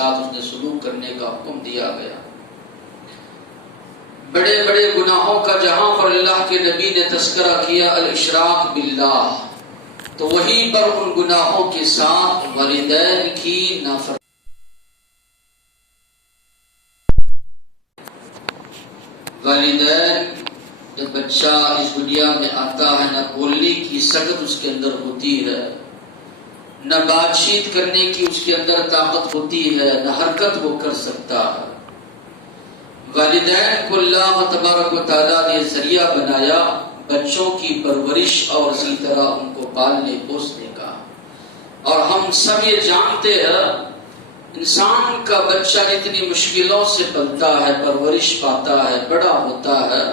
ساتھ اس نے سلوک کرنے کا حکم دیا گیا۔ بڑے بڑے گناہوں کا جہاں پر اللہ کے نبی نے تذکرہ کیا الاشراک باللہ، تو وہیں پر ان گناہوں کے ساتھ والدین کی نافرمانی۔ والدین جب بچہ اس دنیا میں آتا ہے، نہ بولنے کی سخت اس کے اندر ہوتی ہے، نہ بات چیت کرنے کی اس کے اندر طاقت ہوتی ہے، نہ حرکت وہ کر سکتا ہے۔ والدین کو اللہ تبارک و تعالیٰ نے ذریعہ بنایا بچوں کی پرورش اور اسی طرح ان کو پالنے پوسنے کا۔ اور ہم سب یہ جانتے ہیں انسان کا بچہ جتنی مشکلوں سے پلتا ہے، پرورش پاتا ہے، بڑا ہوتا ہے،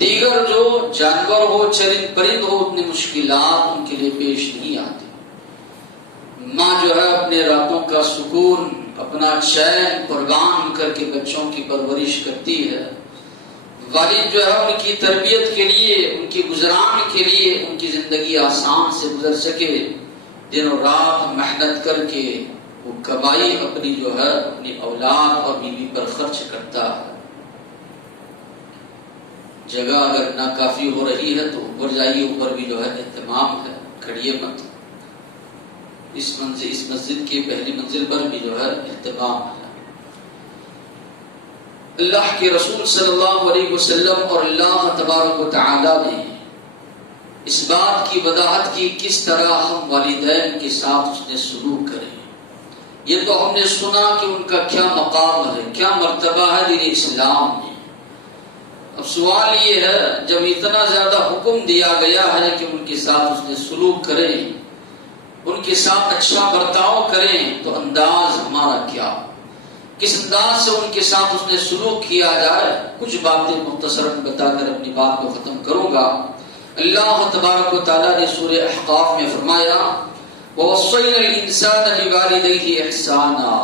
دیگر جو جانور ہو، چرند پرند ہو، اتنی مشکلات ان کے لیے پیش نہیں آتی۔ ماں جو ہے اپنے راتوں کا سکون، اپنا چین قربان کر کے بچوں کی پرورش کرتی ہے۔ والد جو ہے ان کی تربیت کے لیے، ان کی گزران کے لیے، ان کی زندگی آسان سے گزر سکے، دن و رات محنت کر کے وہ کمائی اپنی جو ہے اپنی اولاد اور بیوی پر خرچ کرتا ہے۔ جگہ اگر ناکافی ہو رہی ہے تو اوپر جائیے، اوپر بھی جو ہے اہتمام ہے، کھڑیے مت۔ اس مسجد کی پہلی منزل پر بھی جو ہے اہتمام ہے۔ اللہ کے رسول صلی اللہ علیہ وسلم اور اللہ تبارک و تعالی نے اس بات کی وضاحت کی کس طرح ہم والدین کے ساتھ اس نے سلوک کریں۔ یہ تو ہم نے سنا کہ ان کا کیا مقام ہے، کیا مرتبہ ہے دین اسلام میں۔ اب سوال یہ ہے جب اتنا زیادہ حکم دیا گیا ہے کہ ان کے ساتھ اس نے سلوک کریں، ان کے ساتھ اچھا برتاؤ کریں، تو انداز ہمارا کیا، کس انداز سے ان کے ساتھ اس نے سلوک کیا جائے؟ کچھ باتیں مختصراً بتا کر اپنی بات کو ختم کروں گا۔ اللہ تبارک و تعالیٰ نے سورہ احقاف میں فرمایا وَوَصَّيْنَا الْإِنسَانَ بِوَالِدَيْهِ إِحْسَانًا،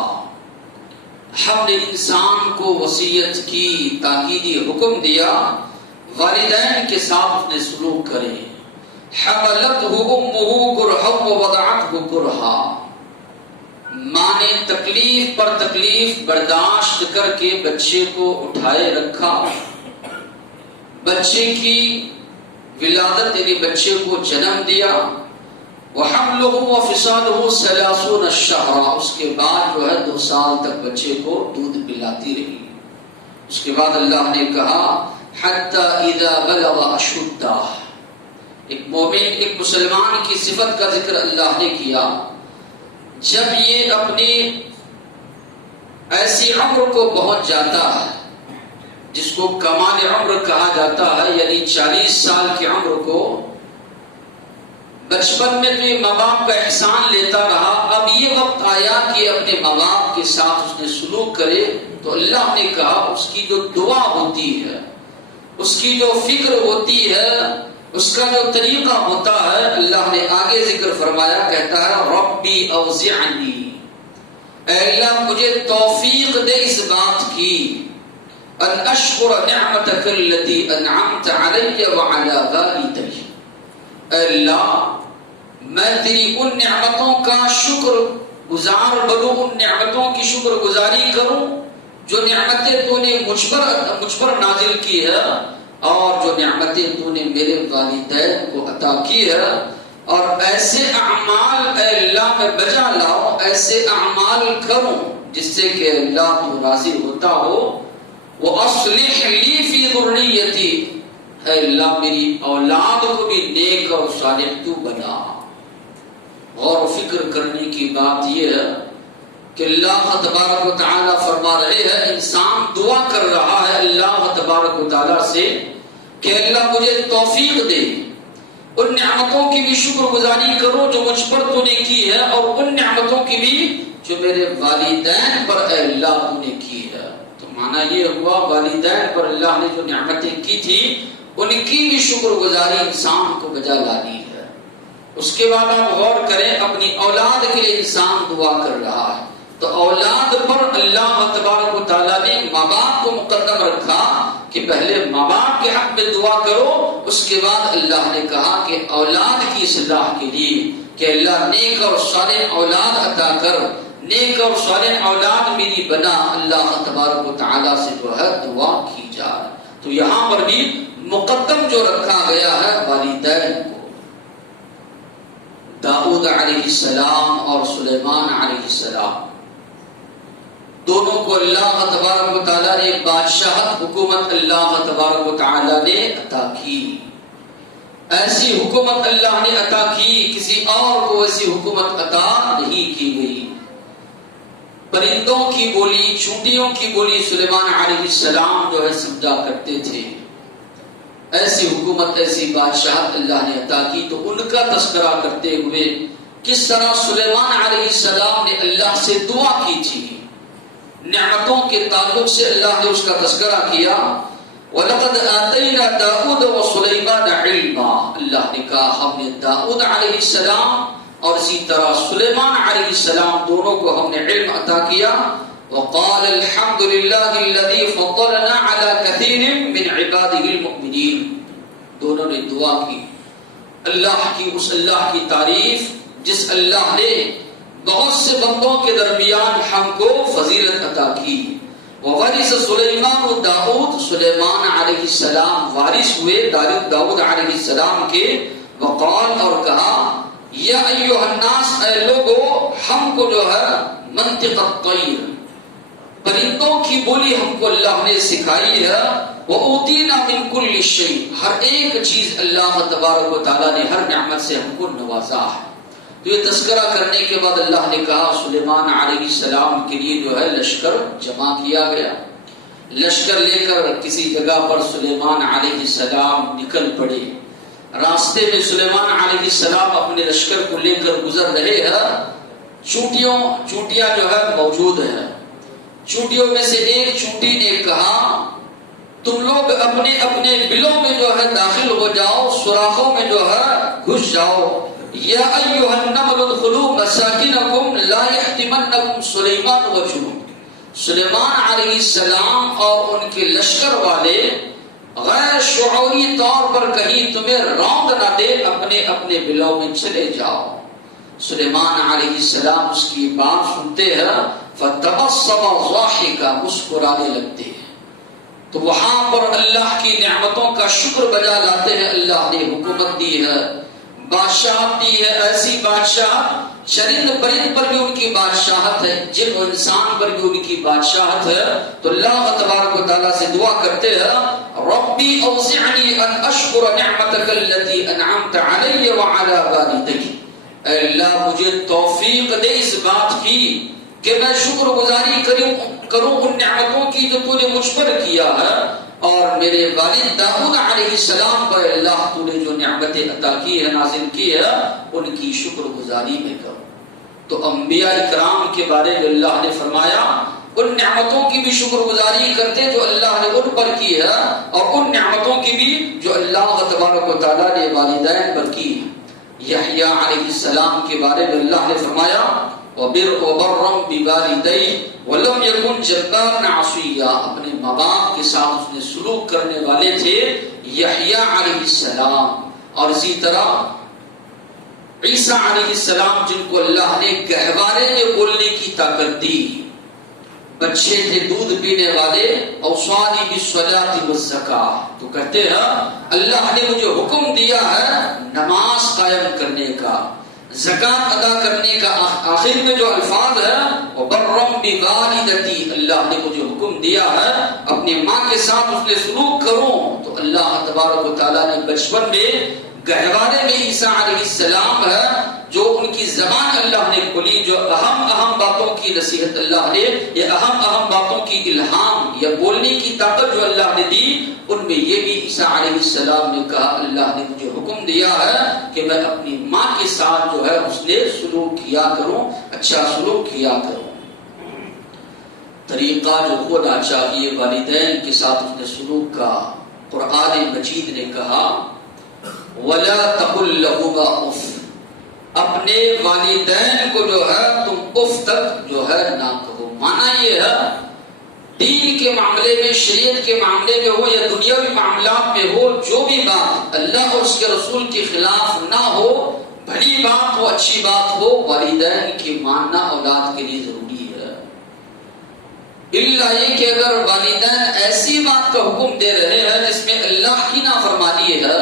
ہم نے انسان کو وصیت کی، تاکیدی حکم دیا والدین کے ساتھ اس نے سلوک کرے۔ حَمَلَتْهُ أُمُّهُ كُرْهًا وَوَضَعَتْهُ كُرْهًا، ماں نے تکلیف پر تکلیف برداشت کر کے بچے کو اٹھائے رکھا، بچے کی ولادت یعنی بچے کو جنم دیا۔ وَحَمْلُهُ وَفِصَالُهُ 30 شهرًا، اس کے بعد جو ہے 2 سال تک بچے کو دودھ پلاتی رہی۔ اس کے بعد اللہ نے کہا حَتَّى إِذَا بَلَغَ أَشُدَّهُ، ایک مومن، ایک مسلمان کی صفت کا ذکر اللہ نے کیا جب یہ اپنی ایسی عمر کو پہنچ جاتا ہے جس کو کمال عمر کہا جاتا ہے، یعنی 40 سال کی عمر کو۔ بچپن میں تو یہ ماں باپ کا احسان لیتا رہا، اب یہ وقت آیا کہ اپنے ماں باپ کے ساتھ اس نے سلوک کرے، تو اللہ نے کہا اس کی جو دعا ہوتی ہے، اس کی جو فکر ہوتی ہے، اس کا جو طریقہ ہوتا ہے، اللہ نے آگے ذکر فرمایا، کہتا ہے ربی اوزعنی، اے اللہ مجھے توفیق دے اس بات کی، ان اشکر نعمتک التی انعمت علی وعلی والدی، اے اللہ میں تیری ان نعمتوں کا شکر گزار بنوں، ان نعمتوں کی شکر گزاری کروں جو نعمتیں تو نے مجھ پر نازل کی ہے، اور جو نعمتیں تو نے میرے والدین کو عطا کی ہے، اور ایسے اعمال اے اللہ میں بجا لاؤ، ایسے اعمال کروں جس سے کہ اللہ تو راضی ہوتا ہو۔ وَأَصْلِحْ لِي فِي ذُرِّيَّتِي، اے اللہ میری اولاد کو بھی نیک اور صالح تو بنا۔ غور و فکر کرنے کی بات یہ ہے کہ اللہ تبارک و تعالیٰ فرما رہے ہیں، انسان دعا کر رہا ہے اللہ تبارک و تعالیٰ سے کہ اللہ مجھے توفیق دے، ان نعمتوں کی بھی شکر گزاری کرو جو مجھ پر تو نے کی ہے، اور ان نعمتوں کی بھی جو میرے والدین پر اے اللہ تو نے کی ہے۔ تو معنی یہ ہوا والدین پر اللہ نے جو نعمتیں کی تھی ان کی بھی شکر گزاری انسان کو بجا لانی ہے۔ اس کے بعد آپ غور کریں، اپنی اولاد کے لیے انسان دعا کر رہا ہے، تو اولاد پر اللہ تبارک و تعالیٰ نے ماں باپ کو مقدم رکھا کہ پہلے ماں باپ کے حق میں دعا کرو، اس کے بعد اللہ نے کہا کہ اولاد کی اصلاح کے لیے کہ اللہ نیک اور صالح اولاد عطا کر، نیک اور صالح اولاد میری بنا، اللہ تبارک و تعالیٰ سے جو ہے دعا کی جائے۔ تو یہاں پر بھی مقدم جو رکھا گیا ہے والدین کو، داؤد علیہ السلام اور سلیمان علیہ السلام دونوں کو اللہ تبارک و تعالیٰ نے بادشاہت، حکومت اللہ تبارک و تعالیٰ نے عطا کی۔ ایسی حکومت اللہ نے عطا کی، کسی اور کو ایسی حکومت عطا نہیں کی گئی۔ پرندوں کی بولی، چونٹیوں کی بولی سلیمان علیہ السلام جو ہے سمجھا کرتے تھے۔ ایسی حکومت، ایسی بادشاہت اللہ نے عطا کی۔ تو ان کا تذکرہ کرتے ہوئے کس طرح سلیمان علیہ السلام نے اللہ سے دعا کی تھی، نعمتوں کے تعلق سے اللہ نے اس کا تذکرہ کیا۔ وَلَقَدْ آتَيْنَا دَاؤُدَ وَسُلَيْمَانَ عِلْمًا، اللہ نے کہا ہم نے داؤد علیہ السلام اور اسی طرح سلیمان علیہ السلام دونوں کو ہم نے علم عطا کیا۔ وقال الحمد للہ الذی فضلنا علی کثیر من عبادہ المؤمنین، دونوں نے دعا کی اللہ کی، اس اللہ کی تعریف جس اللہ نے بہت سے بندوں کے درمیان ہم کو فضیلت عطا کی۔ وورث سلیمان داؤد، سلیمان علیہ السلام وارث ہوئے داؤد علیہ السلام کے۔ وقال، اور کہا، یا ایھا الناس، اے لوگو، ہم کو جو ہے منطق الطیر، پرندوں کی بولی ہم کو اللہ نے سکھائی ہے۔ وَأُوتِينَا مِن كُلِّ شَيْءٍ، ہر ایک چیز اللہ تبارک و تعالیٰ نے ہر نعمت سے ہم کو نوازا ہے۔ تو یہ تذکرہ کرنے کے بعد اللہ نے کہا سلیمان علیہ السلام کے لیے جو ہے لشکر جمع کیا گیا۔ لشکر لے کر کسی جگہ پر سلیمان علیہ السلام نکل پڑے۔ راستے میں سلیمان علیہ السلام اپنے لشکر کو لے کر گزر رہے ہیں۔ چونٹیاں جو ہے موجود ہیں۔ چونٹیوں میں سے ایک چونٹی نے کہا تم لوگ اپنے اپنے بلوں میں جو ہے داخل ہو جاؤ، سوراخوں میں جو ہے گھس جاؤ۔ یا ایھا النمل ادخلوا مساکنکم لا یحطمنکم سلیمان وجنود، سلیمان علیہ السلام اور ان کے لشکر والے غیر شعوری طور پر کہیں تمہیں روند نہ دے، اپنے اپنے بلوں میں چلے جاؤ۔ سلیمان علیہ السلام اس کی بات سنتے ہیں، فتبسم ضاحکا، مسکرانے لگتے ہیں۔ تو وہاں پر اللہ کی نعمتوں کا شکر بجا لاتے ہیں۔ اللہ نے حکومت دی ہے، بادشاہت دی ہے، ایسی بادشاہت چرند پرند پر بھی ان کی بادشاہت ہے، جن انسان پر بھی ان کی بادشاہت ہے۔ تو اللہ تبارک و تعالیٰ سے دعا کرتے ہیں، ربی اوزعنی ان اشکر نعمتک التي انعمت علی وعلی والدی، اے اللہ مجھے توفیق دے اس بات کی کہ میں شکر گزاری کروں ان نعمتوں کی جو تو نے مجھ پر کیا ہے، اور میرے والد داؤد علیہ السلام پر اللہ تو نے جو نعمتیں عطا کی ہے، نازل کی ہے، ان کی شکر گزاری میں کروں۔ تو انبیاء اکرام کے بارے میں اللہ نے فرمایا ان نعمتوں کی بھی شکر گزاری کرتے جو اللہ نے ان پر کی ہے، اور ان نعمتوں کی بھی جو اللہ تبارک و تعالیٰ نے والدین پر کی ہے۔ یحییٰ علیہ السلام کے بارے میں اللہ نے فرمایا وَبِرًّا بِوَالِدَيْهِ وَلَمْ يَكُنْ جَبَّارًا عَصِيًّا، اپنے ماں باپ کے ساتھ اس نے سلوک کرنے والے تھے یحییٰ علیہ السلام۔ اور اسی طرح عیسیٰ علیہ السلام، جن کو اللہ نے گہوارے میں بولنے کی طاقت دی، بچے تھے دودھ پینے والے، اوصانی بالصلاۃ والزکاۃ، تو کہتے ہیں اللہ نے مجھے حکم دیا ہے نماز قائم کرنے کا، زکات ادا کرنے کا۔ آخر میں جو الفاظ ہے وبرم بوالدتی، اللہ نے مجھے حکم دیا ہے اپنی ماں کے ساتھ اس نے سلوک کروں۔ تو اللہ تبارک و تعالیٰ نے بچپن میں گہوارے میں عیسیٰ علیہ السلام ہے جو ان کی زبان اللہ نے کھلی، جو اہم باتوں کی نصیحت اللہ نے، یا اہم باتوں کی الہام یا بولنے کی طاقت جو اللہ نے دی، ان میں یہ بھی عیسیٰ علیہ السلام نے کہا اللہ نے مجھے حکم دیا ہے کہ میں اپنی ماں کے ساتھ جو ہے اس نے سلوک کیا کروں، اچھا سلوک کیا کروں۔ طریقہ جو ہونا چاہیے والدین کے ساتھ اس نے سلوک کا، قرآن مجید نے کہا وَلَا تَقُلْ لَهُمَا اُفٍّ، اپنے والدین کو جو ہے تم اف تک جو ہے نہ کہو۔ معنی یہ ہے دین کے معاملے میں، شریعت کے معاملے میں ہو یا دنیاوی معاملات میں ہو، جو بھی بات اللہ اور اس کے رسول کے خلاف نہ ہو، بھلی بات ہو اچھی بات ہو والدین کی ماننا اولاد کے لیے ضروری ہے، الا یہ کہ اگر والدین ایسی بات کا حکم دے رہے ہیں جس میں اللہ کی نافرمانی ہے،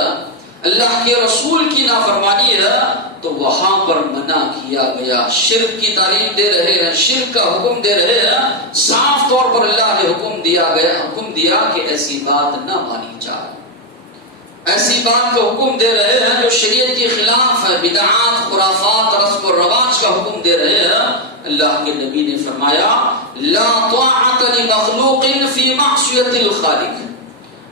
اللہ کے رسول کی نافرمانی ہے، تو وہاں پر منع کیا گیا۔ شرک کی تعلیم دے رہے ہیں، شرک کا حکم دے رہے ہیں، صاف طور پر اللہ نے حکم دیا کہ ایسی بات نہ مانی جائے۔ ایسی بات کا حکم دے رہے ہیں جو شریعت کے خلاف ہے، بدعات، خرافات، رسم و رواج کا حکم دے رہے ہیں، اللہ کے نبی نے فرمایا لا طاعت لمخلوق فی معصیت الخالق،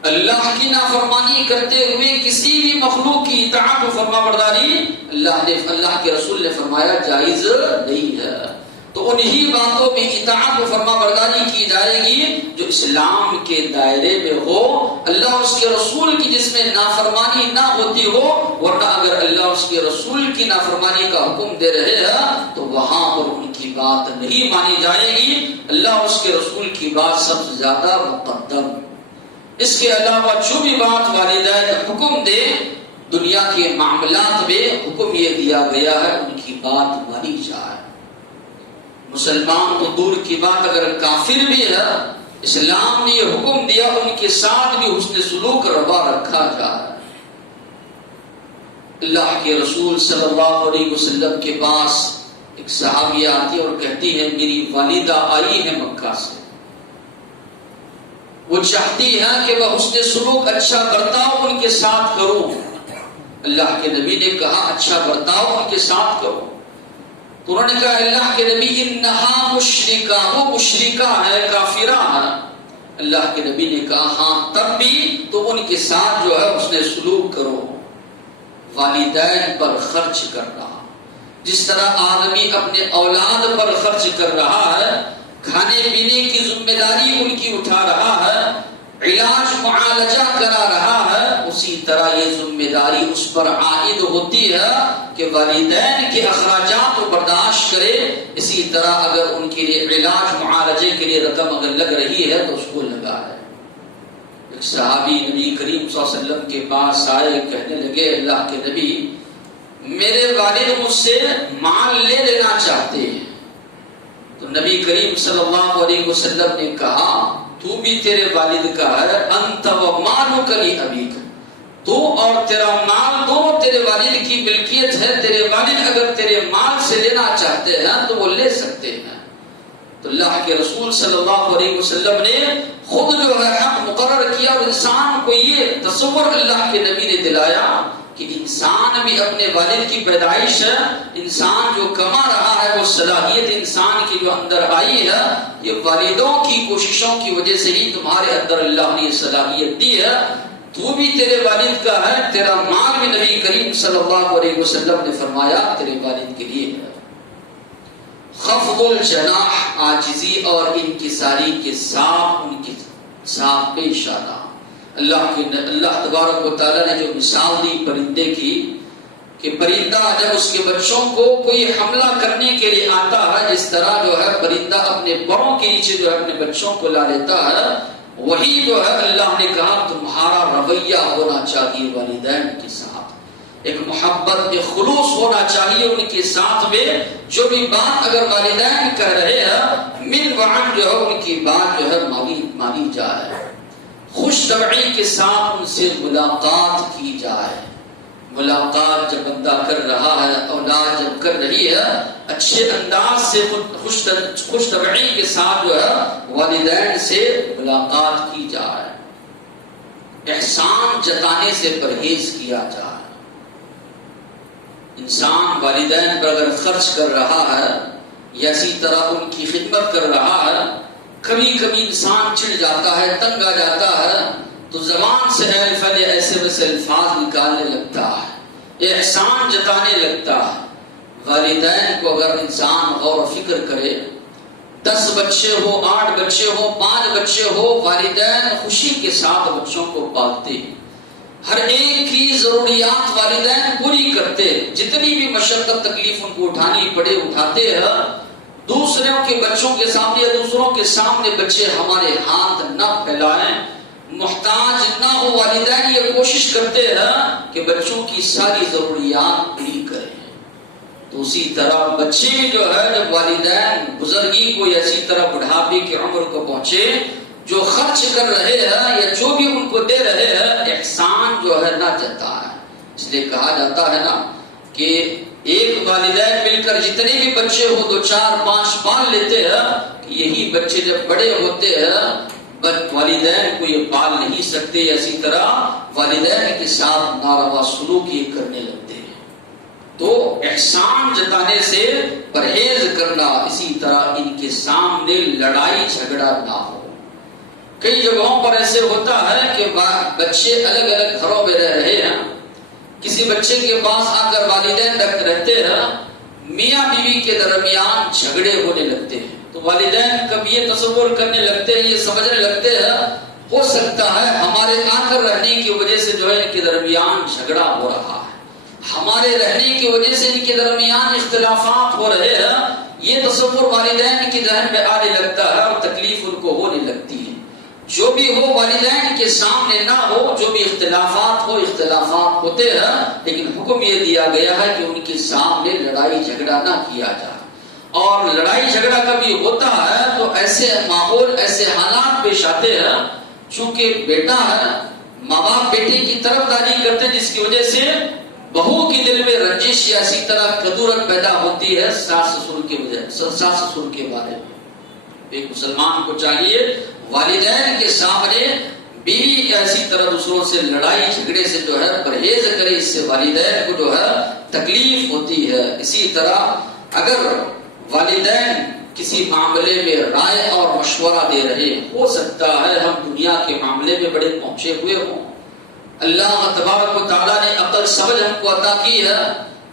اللہ کی نافرمانی کرتے ہوئے کسی بھی مخلوق کی اطاعت و فرمانبرداری اللہ کے رسول نے فرمایا جائز نہیں ہے۔ تو انہی باتوں میں اطاعت و فرمانبرداری کی جائے گی جو اسلام کے دائرے میں ہو، اللہ اس کے رسول کی جس میں نافرمانی نہ ہوتی ہو، ورنہ اگر اللہ اس کے رسول کی نافرمانی کا حکم دے رہے ہیں تو وہاں پر ان کی بات نہیں مانی جائے گی، اللہ اس کے رسول کی بات سب سے زیادہ مقدم۔ اس کے علاوہ جو بھی بات والدین حکم دے، دنیا کے معاملات میں حکم یہ دیا گیا ہے ان کی بات مانی جائے۔ مسلمان تو دور کی بات اگر کافر بھی ہے، اسلام نے یہ حکم دیا ان کے ساتھ بھی حسن سلوک روا رکھا جائے۔ اللہ کے رسول صلی اللہ علیہ وسلم کے پاس ایک صحابیہ آتی اور کہتی ہے میری والدہ آئی ہے مکہ سے، وہ چاہتی ہے کہ وہ حسن سلوک اچھا برتاؤ ان کے ساتھ کروں۔ اللہ کے نبی نے کہا اچھا برتاؤ ان کے ساتھ کرو، تو انہوں نے کہا اللہ کے نبی انہا مشرکہ، وہ مشرکہ ہے، کافرہ ہے۔ اللہ کے نبی نے کہا ہاں تب بھی تو ان کے ساتھ جو ہے حسن سلوک کرو۔ والدین پر خرچ کر رہا، جس طرح آدمی اپنے اولاد پر خرچ کر رہا ہے، کھانے پینے کی ذمہ داری ان کی اٹھا رہا ہے، علاج معالجہ کرا رہا ہے، اسی طرح یہ ذمہ داری اس پر عائد ہوتی ہے کہ والدین کے اخراجات کو برداشت کرے۔ اسی طرح اگر ان کے لیے علاج معالجے کے لیے رقم اگر لگ رہی ہے تو اس کو لگائے۔ ایک صحابی نبی کریم صلی اللہ علیہ وسلم کے پاس آئے، کہنے لگے اللہ کے نبی میرے والد مجھ سے مال لے لینا چاہتے ہیں، تو نبی کریم صلی اللہ علیہ وسلم نے کہا تو بھی تیرے والد کا ہے، انت و مالک لابیک، تو اور تیرا مال دونوں تیرے والد کی ملکیت ہے، تیرے والد اگر تیرے مال سے لینا چاہتے ہیں تو وہ لے سکتے ہیں۔ تو اللہ کے رسول صلی اللہ علیہ وسلم نے خود جو ہے حق مقرر کیا، اور انسان کو یہ تصور اللہ کے نبی نے دلایا کہ انسان بھی اپنے والد کی پیدائش ہے، انسان جو کما رہا ہے وہ صلاحیت انسان کی جو اندر آئی ہے، یہ والدوں کی کوششوں کی وجہ سے ہی تمہارے اندر اللہ نے یہ صلاحیت دی ہے، تو بھی تیرے والد کا ہے، تیرا مال بھی نبی کریم صلی اللہ علیہ وسلم نے فرمایا تیرے والد کے لیے ہے۔ خفض الجناح، عاجزی اور انکساری کے ساتھ ان کے ساتھ پیش آنا۔ اللہ تبارک و تعالیٰ نے جو مثال دی پرندے کی کہ پرندہ جب اس کے بچوں کو کوئی حملہ کرنے کے لیے آتا ہے، جس طرح جو ہے پرندہ اپنے پروں کے نیچے جو ہے اپنے بچوں کو لا لیتا ہے، وہی جو ہے اللہ نے کہا تمہارا رویہ ہونا چاہیے والدین کے ساتھ، ایک محبت، ایک خلوص ہونا چاہیے ان کے ساتھ میں۔ جو بھی بات اگر والدین کہہ رہے ہیں من وعن جو ہے ان کی بات جو ہے مانی جائے، خوش طبعی کے ساتھ ان سے ملاقات کی جائے۔ ملاقات جب بندہ کر رہا ہے، اولاد جب کر رہی ہے، اچھے انداز سے خوش طبعی کے ساتھ جو ہے والدین سے ملاقات کی جائے، احسان جتانے سے پرہیز کیا جائے۔ انسان والدین پر اگر خرچ کر رہا ہے یا اسی طرح ان کی خدمت کر رہا ہے، کبھی کبھی انسان چڑ جاتا ہے، تنگ آ جاتا ہے، تو زبان سے ایسے ویسے الفاظ نکالنے لگتا ہے، احسان جتانے لگتا ہے۔ والدین کو اگر انسان غور و فکر کرے، 10 بچے ہو، 8 بچے ہو، 5 بچے ہو، والدین خوشی کے ساتھ بچوں کو پالتے ہیں، ہر ایک کی ضروریات والدین پوری کرتے، جتنی بھی مشقت تکلیف ان کو اٹھانی پڑے اٹھاتے ہیں۔ دوسروں کے بچوں کے سامنے یا دوسروں کے سامنے بچے ہمارے ہاتھ نہ پھیلائیں، محتاج نہ ہو، والدین یہ کوشش کرتے ہیں کہ بچوں کی ساری ضروریات پوری کریں۔ تو اسی طرح بچے بھی جو ہے جب والدین بزرگی کو اسی طرح بڑھاپے کی عمر کو پہنچے جو خرچ کر رہے ہیں یا جو بھی ان کو دے رہے ہیں احسان جو ہے نہ جتا ہے. اس لیے کہا جاتا ہے نا کہ ایک والدین مل کر جتنے بھی بچے ہو 2 4 5 پال لیتے ہیں، یہی بچے جب بڑے ہوتے ہیں والدین کو یہ پال نہیں سکتے، اسی طرح والدین کے ساتھ ناروا سلوک یہ کرنے لگتے ہیں. تو احسان جتانے سے پرہیز کرنا، اسی طرح ان کے سامنے لڑائی جھگڑا نہ ہو. کئی جگہوں پر ایسے ہوتا ہے کہ بچے الگ الگ گھروں میں رہ رہے ہیں، کسی بچے کے پاس آ کر والدین رہتے ہیں، میاں بیوی کے درمیان جھگڑے ہونے لگتے ہیں. تو والدین کب یہ تصور کرنے لگتے ہیں، یہ سمجھنے لگتے ہیں ہو سکتا ہے ہمارے آ کر رہنے کی وجہ سے جو ہے ان کے درمیان جھگڑا ہو رہا ہے، ہمارے رہنے کی وجہ سے ان کے درمیان اختلافات ہو رہے ہیں. یہ تصور والدین کے ذہن میں آنے لگتا ہے اور تکلیف ان کو ہونے لگتی ہے. جو بھی ہو والدین کے سامنے نہ ہو، جو بھی اختلافات ہو، اختلافات ہوتے ہیں، لیکن حکم یہ دیا گیا ہے کہ ان کے سامنے لڑائی جھگڑا نہ کیا جائے. اور لڑائی جھگڑا کبھی ہوتا ہے تو ایسے ماحول، ایسے حالات پیش آتے ہیں، چونکہ بیٹا ہے، ماں باپ بیٹے کی طرف داری کرتے جس کی وجہ سے بہو کے دل میں رنجش یا اسی طرح کدورت پیدا ہوتی ہے ساس سسر کے بارے میں. ایک مسلمان کو چاہیے والدین کے سامنے بیوی ایسی طرح دوسروں سے لڑائی جھگڑے سے جو ہے پرہیز کرے، اس سے والدین کو جو ہے تکلیف ہوتی ہے. اسی طرح اگر والدین کسی معاملے میں رائے اور مشورہ دے رہے، ہو سکتا ہے ہم دنیا کے معاملے میں بڑے پہنچے ہوئے ہوں، اللہ تبارک و تعالیٰ نے عقل سمجھ ہم کو عطا کی ہے،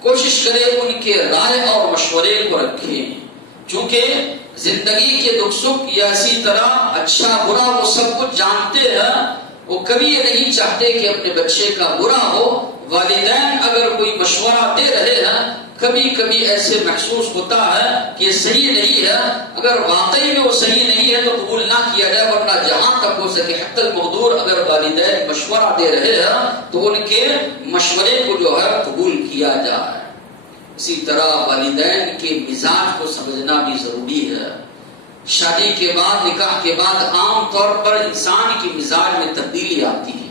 کوشش کرے ان کے رائے اور مشورے کو رکھیں. چونکہ زندگی کے دکھ سکھ یا اسی طرح اچھا برا وہ سب کچھ جانتے ہیں، وہ کبھی یہ نہیں چاہتے کہ اپنے بچے کا برا ہو. والدین اگر کوئی مشورہ دے رہے ہیں، کبھی کبھی ایسے محسوس ہوتا ہے کہ یہ صحیح نہیں ہے، اگر واقعی میں وہ صحیح نہیں ہے تو قبول نہ کیا جائے، ورنہ جہاں تک ہو سکے حتی المقدور اگر والدین مشورہ دے رہے ہیں تو ان کے مشورے کو جو ہے قبول کیا جائے. اسی طرح والدین کے مزاج کو سمجھنا بھی ضروری ہے. شادی کے بعد، نکاح کے بعد عام طور پر انسان کی مزاج میں تبدیلی آتی ہے.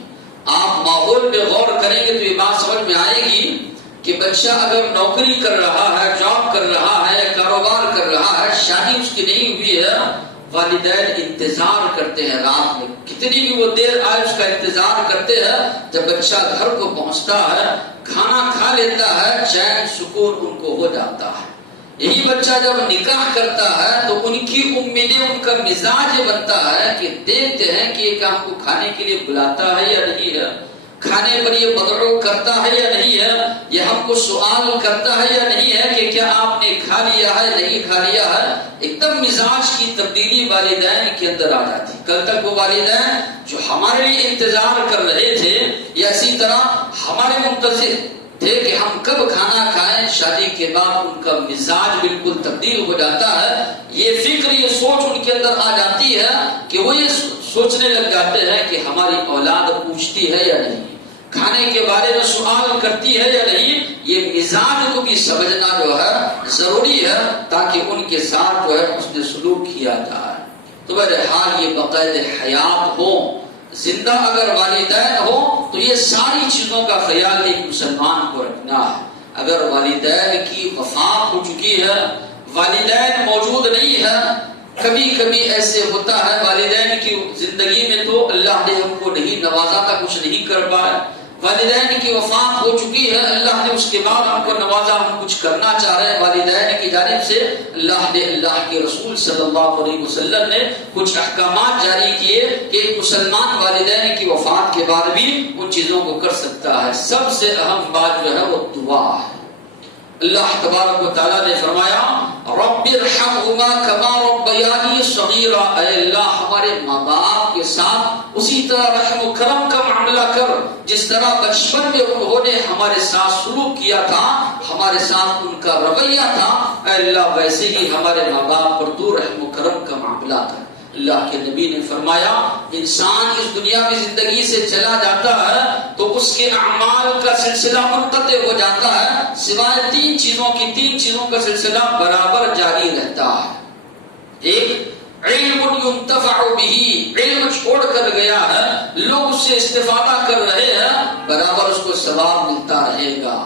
آپ ماحول پہ غور کریں گے تو یہ بات سمجھ میں آئے گی کہ بچہ اگر نوکری کر رہا ہے، جاب کر رہا ہے، کاروبار کر رہا ہے، شادی اس کی نہیں ہوئی ہے، والدین انتظار کرتے ہیں رات میں، کتنی بھی وہ دیر آئے اس کا انتظار کرتے ہیں. جب بچہ گھر کو پہنچتا ہے، کھانا کھا لیتا ہے، چین سکون ان کو ہو جاتا ہے. یہی بچہ جب نکاح کرتا ہے تو ان کی امیدیں، ان کا مزاج بنتا ہے کہ دیکھتے ہیں کہ یہ ہم کو کھانے کے لیے بلاتا ہے یا نہیں ہے، کھانے پر یہ بدعو کرتا ہے یا نہیں ہے، یہ ہم کو سوال کرتا ہے یا نہیں ہے کہ کیا آپ نے کھا لیا ہے نہیں کھا لیا ہے. ایک دم مزاج کی تبدیلی والدین کے اندر آ جاتی. کل تک وہ والدین جو ہمارے لیے انتظار کر رہے تھے یا اسی طرح ہمارے منتظر تھے کہ ہم کب کھانا کھائیں، شادی کے بعد ان کا مزاج بالکل تبدیل ہو جاتا ہے. یہ فکر، یہ سوچ ان کے اندر آ جاتی ہے کہ وہ یہ سوچنے لگ جاتے ہیں کہ ہماری اولاد پوچھتی ہے یا نہیں، کھانے کے بارے میں سوال کرتی ہے یا نہیں. یہ مزاج کو بھی سمجھنا جو ہے ضروری ہے تاکہ ان کے ساتھ جو ہے حسن سلوک کیا جائے. تو بہرحال یہ باقاعدہ حیات ہو، زندہ اگر والدین ہو تو یہ ساری چیزوں کا خیال ایک مسلمان کو رکھنا ہے. اگر والدین کی وفات ہو چکی ہے، والدین موجود نہیں ہے، کبھی کبھی ایسے ہوتا ہے والدین کی زندگی میں تو اللہ نے ہم کو نہیں نوازا تھا، کچھ نہیں کر پائے، والدین کی وفات ہو چکی ہے، اللہ نے اس کے بعد ہم کو نوازا، ہم کچھ کرنا چاہ رہے ہیں والدین کی جانب سے. اللہ نے، اللہ کے رسول صلی اللہ علیہ وسلم نے کچھ احکامات جاری کیے کہ ایک مسلمان والدین کی وفات کے بعد بھی ان چیزوں کو کر سکتا ہے. سب سے اہم بات جو ہے وہ دعا ہے. اللہ تبارک و تعالیٰ نے فرمایا رب ارحمہما کما ربیانی صغیرا، اے اللہ ہمارے ماں باپ کے ساتھ اسی طرح رحم و کرم کا معاملہ کر جس طرح بچپن میں انہوں نے ہمارے ساتھ سلوک کیا تھا، ہمارے ساتھ ان کا رویہ تھا، اے اللہ ویسے ہی ہمارے ماں باپ پر تو رحم و کرم کا معاملہ کر. اللہ کے نبی نے فرمایا انسان اس دنیا میں زندگی سے چلا جاتا ہے تو اس کے اعمال کا سلسلہ منقطع ہو جاتا ہے سوائے تین چیزوں کا سلسلہ برابر جاری رہتا ہے. ایک علم ينتفع به، علم چھوڑ کر گیا ہے، لوگ اس سے استفادہ کر رہے ہیں، برابر اس کو ثواب ملتا رہے گا.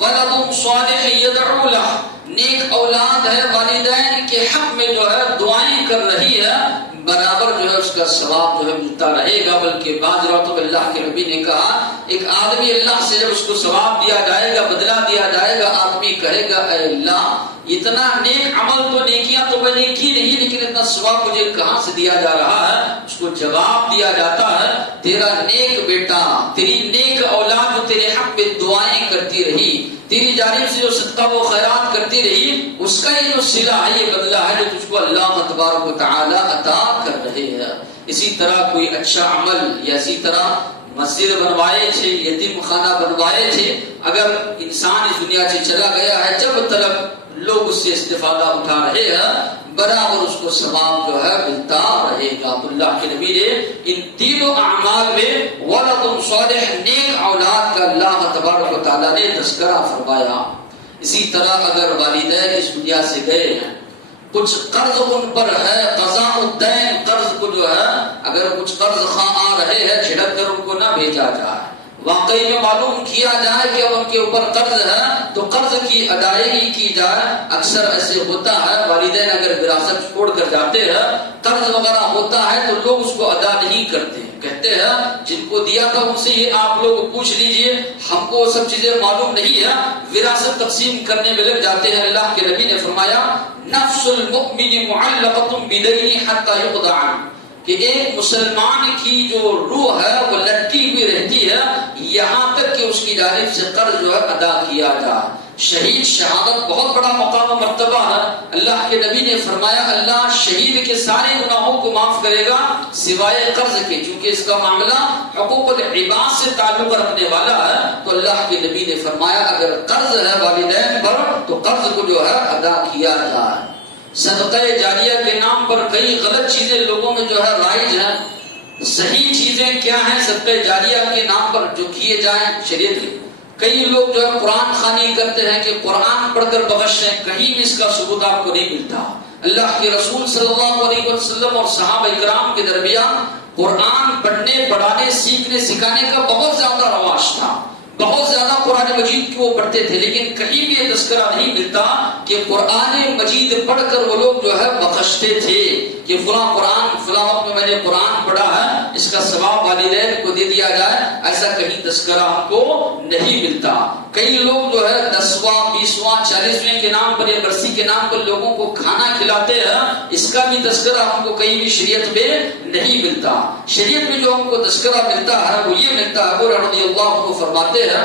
ولد صالح يدعو له، نیک اولاد ہے والدین کے حق میں جو ہے دعائیں کر رہی ہے، برابر جو ہے اس کا ثواب جو ہے ملتا رہے گا. بلکہ بعض روایتوں میں اللہ کے نبی نے کہا ایک آدمی اللہ سے جب اس کو ثواب دیا جائے گا، بدلہ دیا جائے گا، آدمی کہے گا اے اللہ اتنا نیک عمل تو نیکیاں تو میں نے کی نہیں، لیکن اتنا ثواب مجھے کہاں سے دیا جا رہا ہے؟ اس کو جواب دیا جاتا ہے تیرا نیک بیٹا، تیری نیک اولاد جو تیرے حق میں دعائیں کرتی رہی، تیری جانب سے جو صدقہ و خیرات کرتی رہی، اس کا یہ جو صلہ ہے، یہ بدلہ ہے جو تجھ کو اللہ تبارک و تعالی عطا کر رہے ہیں. اسی طرح کوئی اچھا عمل یا اسی طرح مسجد بنوائے تھے، یتیم خانہ بنوائے تھے، اگر انسان اس دنیا سے چلا گیا ہے جب تک لوگ اس سے استفادہ اٹھا رہے ہیں برابر اس کو ثواب جو ہے ملتا رہے گا. تو اللہ کے نبی نے ان تینوں اعمال میں ولد صالح، نیک اولاد کا اللہ تبارک و تعالیٰ نے تذکرہ فرمایا. اسی طرح اگر والدین اس دنیا سے گئے ہیں، کچھ قرض ان پر ہے، قضاء الدین، قرض کو جو ہے اگر کچھ قرض خواہ آ رہے ہیں جھڑک کر ان کو نہ بھیجا جائے، واقعی میں معلوم کیا جائے کہ اب ان کے اوپر قرض ہے تو قرض کی ادائیگی کی جائے. اکثر ایسے ہوتا ہے والدین اگر وراثت چھوڑ کر جاتے ہیں، قرض وغیرہ ہوتا ہے تو لوگ اس کو ادا نہیں کرتے، کہتے ہیں جن کو دیا تھا ان سے یہ آپ لوگ پوچھ لیجئے، ہم کو سب چیزیں معلوم نہیں ہے، وراثت تقسیم کرنے میں لگ جاتے ہیں. اللہ کے نبی نے فرمایا نفس المؤمن معلقۃ بدینہ حتی یقضى عنہ، کہ ایک مسلمان کی جو روح ہے وہ لٹکی ہوئی رہتی ہے یہاں تک کہ اس کی جانب سے قرض جو ہے ادا کیا جائے. شہید شہادت بہت بڑا مقام و مرتبہ ہے. اللہ کے نبی نے فرمایا اللہ شہید کے سارے گناہوں کو معاف کرے گا سوائے قرض کے، چونکہ اس کا معاملہ حقوق العباد سے تعلق رکھنے والا ہے. تو اللہ کے نبی نے فرمایا اگر قرض ہے والدین پر تو قرض کو جو ہے ادا کیا جائے. صدقہ جاریہ کے نام پر کئی غلط چیزیں لوگوں میں جو ہے رائج ہیں. صحیح چیزیں کیا ہیں صدقہ جاریہ کے نام پر جو کیے جائیں شریعت میں؟ کئی لوگ جو ہے قرآن خوانی کرتے ہیں کہ قرآن پڑھ کر بخش ہیں، کہیں بھی اس کا ثبوت آپ کو نہیں ملتا. اللہ کے رسول صلی اللہ علیہ وسلم اور صحابہ کرام کے درمیان قرآن پڑھنے پڑھانے سیکھنے سکھانے کا بہت زیادہ رواج تھا، بہت زیادہ قرآن مجید کی وہ پڑھتے تھے، لیکن کہیں بھی یہ تذکرہ نہیں ملتا کہ قرآن مجید پڑھ کر وہ لوگ جو ہے بخشتے تھے کہ فلاں وقت میں نے قرآن پڑھا ہے اس کا ثواب والدین کو دے دیا جائے. ایسا کہیں تذکرہ ہم کو نہیں ملتا. کئی لوگ جو ہے 10واں 20واں 40ویں کے نام پر یا برسی کے نام پر لوگوں کو کھانا کھلاتے ہیں، اس کا بھی تذکرہ ہم کو کہیں بھی شریعت میں نہیں ملتا. شریعت میں جو ہم کو تذکرہ ملتا ہے وہ یہ ملتا ہے، ابو رضی اللہ عنہ فرماتے ہیں